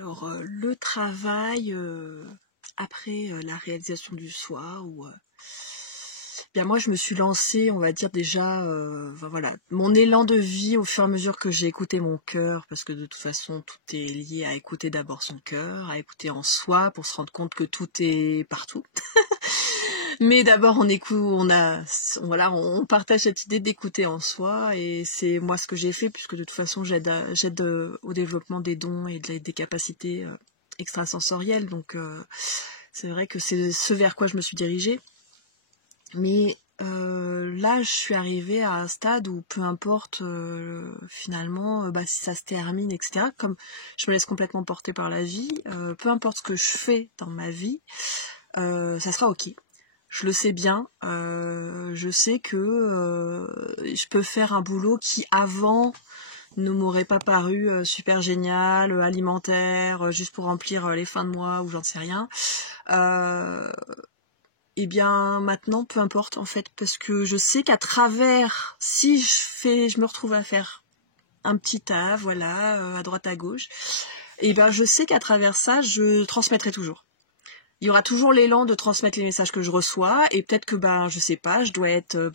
Alors, le travail après la réalisation du soi, bien moi je me suis lancée, on va dire déjà, voilà, mon élan de vie au fur et à mesure que j'ai écouté mon cœur, parce que de toute façon tout est lié à écouter d'abord son cœur, à écouter en soi pour se rendre compte que tout est partout. Mais d'abord on écoute, on partage cette idée d'écouter en soi, et c'est moi ce que j'ai fait, puisque de toute façon j'aide au développement des dons et des capacités extrasensorielles, donc c'est vrai que c'est ce vers quoi je me suis dirigée. Mais là je suis arrivée à un stade où peu importe finalement si ça se termine, etc., comme je me laisse complètement porter par la vie, peu importe ce que je fais dans ma vie, ça sera ok. Je le sais bien, je sais que je peux faire un boulot qui avant ne m'aurait pas paru super génial, alimentaire, juste pour remplir les fins de mois ou j'en sais rien. Et bien maintenant, peu importe en fait, parce que je sais qu'à travers, si je me retrouve à faire un petit tas, voilà, à droite à gauche, et ben je sais qu'à travers ça, je transmettrai toujours. Il y aura toujours l'élan de transmettre les messages que je reçois, et peut-être que je sais pas, je dois être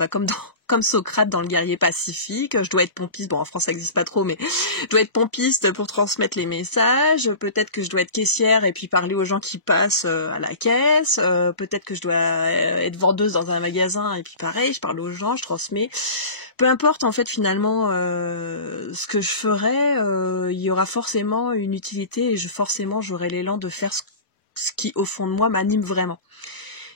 comme Socrate dans le guerrier pacifique, je dois être pompiste, bon en France ça n'existe pas trop, mais je dois être pompiste pour transmettre les messages, peut-être que je dois être caissière et puis parler aux gens qui passent à la caisse, peut-être que je dois être vendeuse dans un magasin et puis pareil, je parle aux gens, je transmets. Peu importe en fait finalement ce que je ferai, il y aura forcément une utilité et forcément j'aurai l'élan de faire ce qui au fond de moi m'anime vraiment.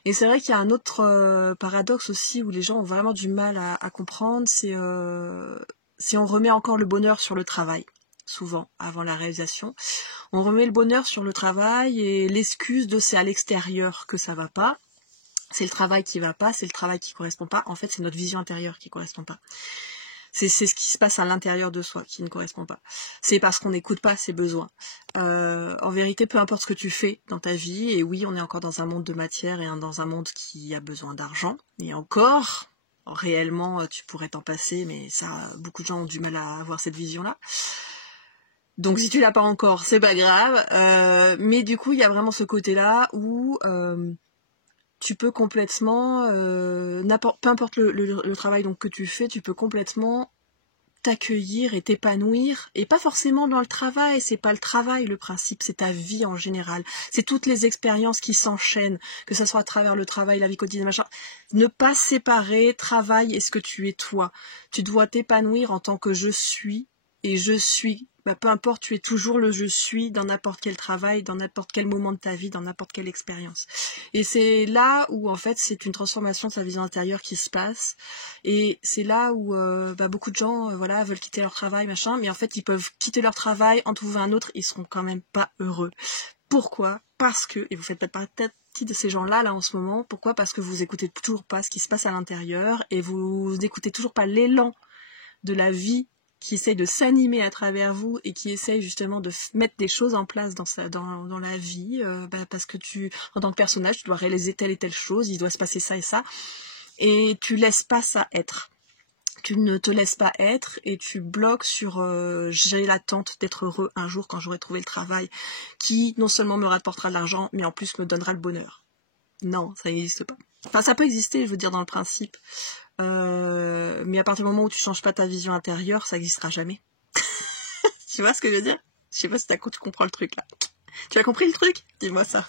Et c'est vrai qu'il y a un autre paradoxe aussi où les gens ont vraiment du mal à comprendre, c'est si on remet encore le bonheur sur le travail, souvent avant la réalisation. On remet le bonheur sur le travail et l'excuse de c'est à l'extérieur que ça va pas. C'est le travail qui va pas, c'est le travail qui correspond pas. En fait, c'est notre vision intérieure qui correspond pas. C'est ce qui se passe à l'intérieur de soi qui ne correspond pas. C'est parce qu'on n'écoute pas ses besoins. En vérité, peu importe ce que tu fais dans ta vie, et oui, on est encore dans un monde de matière et dans un monde qui a besoin d'argent. Et encore, réellement, tu pourrais t'en passer, mais ça, beaucoup de gens ont du mal à avoir cette vision-là. Donc si tu l'as pas encore, c'est pas grave. Mais du coup, il y a vraiment ce côté-là où tu peux complètement, peu importe le travail donc que tu fais, tu peux complètement t'accueillir et t'épanouir, et pas forcément dans le travail, c'est pas le travail le principe, c'est ta vie en général, c'est toutes les expériences qui s'enchaînent, que ça soit à travers le travail, la vie quotidienne, machin. Ne pas séparer travail et ce que tu es toi. Tu dois t'épanouir en tant que je suis, et je suis. Peu importe, tu es toujours le je suis dans n'importe quel travail, dans n'importe quel moment de ta vie, dans n'importe quelle expérience. Et c'est là où en fait c'est une transformation de sa vision intérieure qui se passe. Et c'est là où beaucoup de gens veulent quitter leur travail, machin, mais en fait ils peuvent quitter leur travail, en trouver un autre, ils seront quand même pas heureux. Pourquoi ? Parce que, et vous faites pas partie de ces gens-là là en ce moment, pourquoi ? Parce que vous écoutez toujours pas ce qui se passe à l'intérieur, et vous n'écoutez toujours pas l'élan de la vie qui essaye de s'animer à travers vous et qui essaye justement de mettre des choses en place dans la vie, parce que en tant que personnage, tu dois réaliser telle et telle chose, il doit se passer ça et ça, et tu laisses pas ça être. Tu ne te laisses pas être et tu bloques sur j'ai l'attente d'être heureux un jour quand j'aurai trouvé le travail qui non seulement me rapportera de l'argent, mais en plus me donnera le bonheur. Non, ça n'existe pas. Enfin, ça peut exister, je veux dire, dans le principe. Mais à partir du moment où tu changes pas ta vision intérieure, ça n'existera jamais. Tu vois ce que je veux dire ? Je sais pas si tu comprends le truc là. Tu as compris le truc ? Dis-moi ça.